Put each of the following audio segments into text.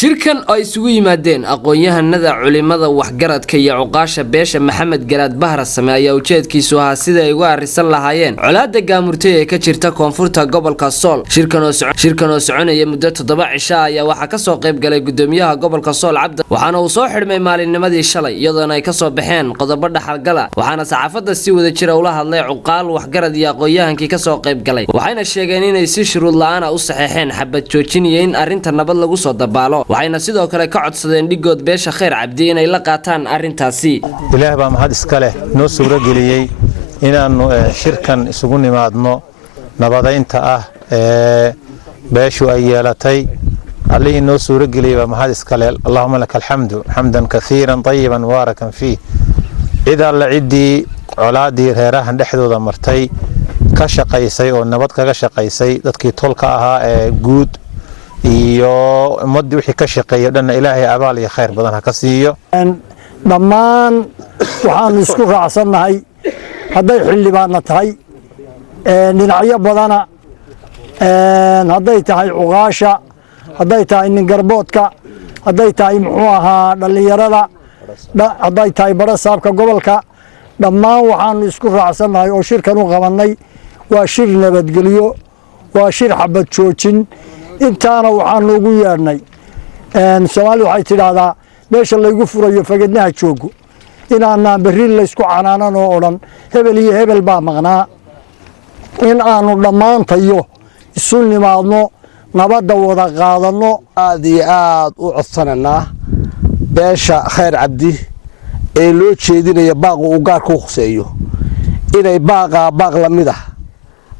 shirkan ay isugu yimaadeen aqoon-yahanada culimada waxgaradka iyo cuqaasha beesha Maxamed Garaad Bahra Same ayaa ujeedkiisu ahaa sida ay uga arisan lahaayeen colaadda gaamurtay ee ka jirta koonfurta gobolka Sool. Shirkan oo soconaya muddo 7 cisho ayaa waxa ka soo qayb galay gudoomiyaha gobolka Sool Cabdi waxaana uu soo xidhmay maalinnimadii shalay iyadoo ay ka soo baxeen qodobo dhaxalgala waxaana saxaafadda si wada jira ula hadlay cuqaal waxgarad iyo aqoon-yahankii ka soo qayb galay waxayna sheegeen inay si shuruud la'aan ah u saxeexeen xabad joojin iyo in arrinta nabad lagu soo dabaalo waxayna sidoo kale ka codsadeen dhigood beesha Khayr Cabdi inay la qaataan arrintaasi. Ilaahay baa mahad iska leh noo suura geliyay inaanu shirkan isugu nimaadno nabadeynta ah beeshu ay yeelatay علي إنه سورة قليبة ما هذا إسكال اللهم لك الحمد حمدا كثيرا طيبا مباركا فيه إذا لعدي علادي هيراه نحدو ذا مرتي كشقيسي أو نبض كشقيسي تذكي طلقها جود iyo muddo wixii ka shaqeeyo dhan Ilaahay abaal iyo khayr badan ha ka siiyo dhamaan waxaan isku raacsanahay haday xillibaana tahay dhinacyo badana haday tahay cuqaasha haday tahay nin garboodka haday tahay muxuu ahaa dhalinyarada haday tahay barasaabka gobolka dhamaan waxaan isku raacsanahay oo shirkan u qabanay waa shir nabadgelyo waa shir xabad joojin intaana waxaan ugu yeernay Soomaali waxay tiraahdaa meesha lagu furayo fagadnaha joogo inaana bariil la isku canaanan oo oran hebel iyo hebel baa maqnaa in aanu dhamaantayo isu nimaadno nabadda wada qaadano aad iyo aad u codsananaa beesha Khayr Cabdi ee loo jeedinayo baaq uu gaar ku khuseeyo inay baaq la mid ah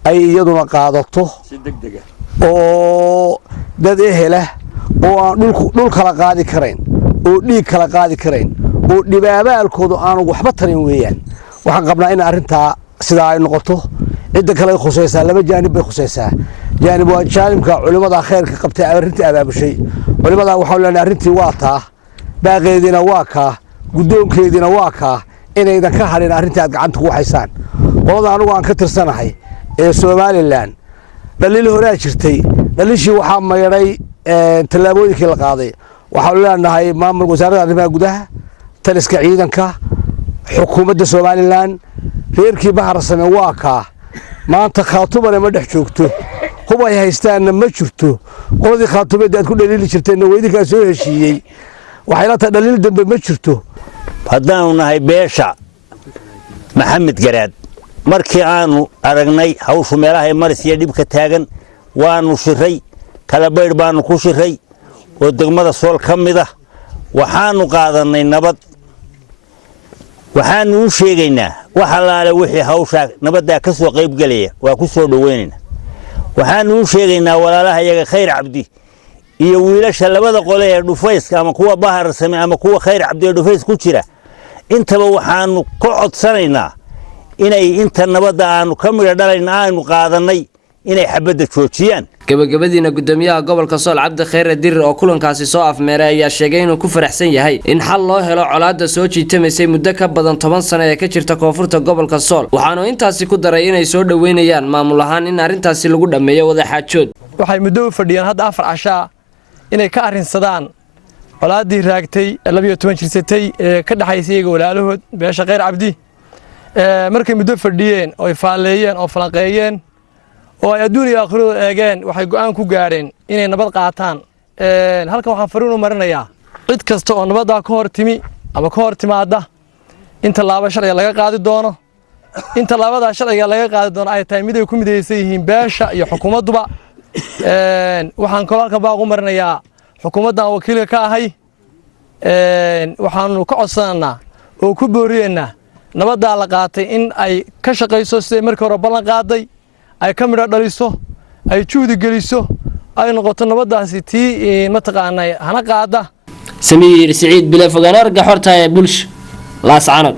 ay iyaduna qaadato si degdeg ah oo dad ehela oo aan dhul kala qaadi karayn oo dhiig kala qaadi karayn oo dhibaabaalkoodu aan waxba tarin weeyaan waxaan qabnaa in arrinta sida ay noqoto cid kale khusaysaa laba jaanib bay khusaysaa jaanib waa jaanibka culimada khayrka qabtay arrintii abaabushay culimada waxa uu leeyahay arrintii waa taa baaqeedina waa ka gudoonkeedina waa ka inaydan ka harin arrintii aad gacanta ku haysaan qolada anigu aan ka tirsanahay ee Soomaaliland daliil hore jirtay daliishii waxa mayaray talaabooyinkii la qaaday waxa uu leenahay maamulka wasaaradda arrimaha gudaha taliska ciidanka xukuumadda Soomaaliland reerkii Bahra Same waa ka maanta khaatubana ma dhex joogto huba ay haystaan ma jirto qoladii khaatubada aad ku dhaliili jirteen weydinka soo heshiiyay waxay la tahay daliil dambe ma jirto haddaanu nahay beesha Maxamed Garaad markii aanu aragnay hawshu meelaha maris iyo dhibka taagan waanu shiray kala bayr baanu ku shiray oo degmada Sool kamida waxaanu qaadanay nabad waxaanu u sheegaynaa waxa laale wixii hawsha nabadda ka soo qayb galaya waa ku soo dhaweynayna waxaanu u sheegaynaa walaalaha iyaga Khayr Cabdi iyo wiilasha labada qole ee dhufayska ama kuwa Bahra Same ama kuwa Khayr Cabdi ee dhufays ku jira intaba waxaanu ka codsanaynaa inay inta nabadda aanu ka mid dhalayna aanu qaadanay inay xabadda joojiyaan gabagabadiina gudoomiyaha gobolka Sool Cabdi Khayr Dir oo kulankaasi soo afmeeray ayaa sheegay inuu ku faraxsan yahay in xal loo helo colaadda soo jiitamaysay muddo ka badan 10 sano ee ka jirta koonfurta gobolka Sool waxaanu intaasi ku daray inay soo dhaweynayaan maamul ahaan in arrintaasi lagu dhameeyo wada xaajood waxay muddo u fadhiyaan hadda 4 casha inay ka arrinsadaan colaaddii raagtay 12 jirsatay ee ka dhaxaysay iyaga walaalahood beesha Khayr Cabdi markay muddo fadhiyeen oo ay faaleeyeen oo falanqeeyeen oo ay adduun iyo aakhiro eegeen waxay go'aan ku gaareen inay nabad qaataan halkan waxaan fariin u marinayaa cid kasta oo nabadda ka hor timi ama ka hor timaada inta laaba sharciga laga qaadi doono inta laabada sharciga laga qaadi doono ay tahay mid ay ku midaysan yihiin beesha iyo xukuumaduba waxaan kaloo halkan baaq u marinayaa xukuumaddan wakiilka ka ahay waxaanu ka codsananaa oo ku booriyeynaa nabadda la qaatay in ay ka shaqeyso sidii markii hore ballan qaaday ay ka midho dhaliso ay juhdi geliso ay noqoto nabaddaasi tii ma taqaanay hana qaada Samiir Saciid Bilafoganar gaxorta ee bulsh laascanad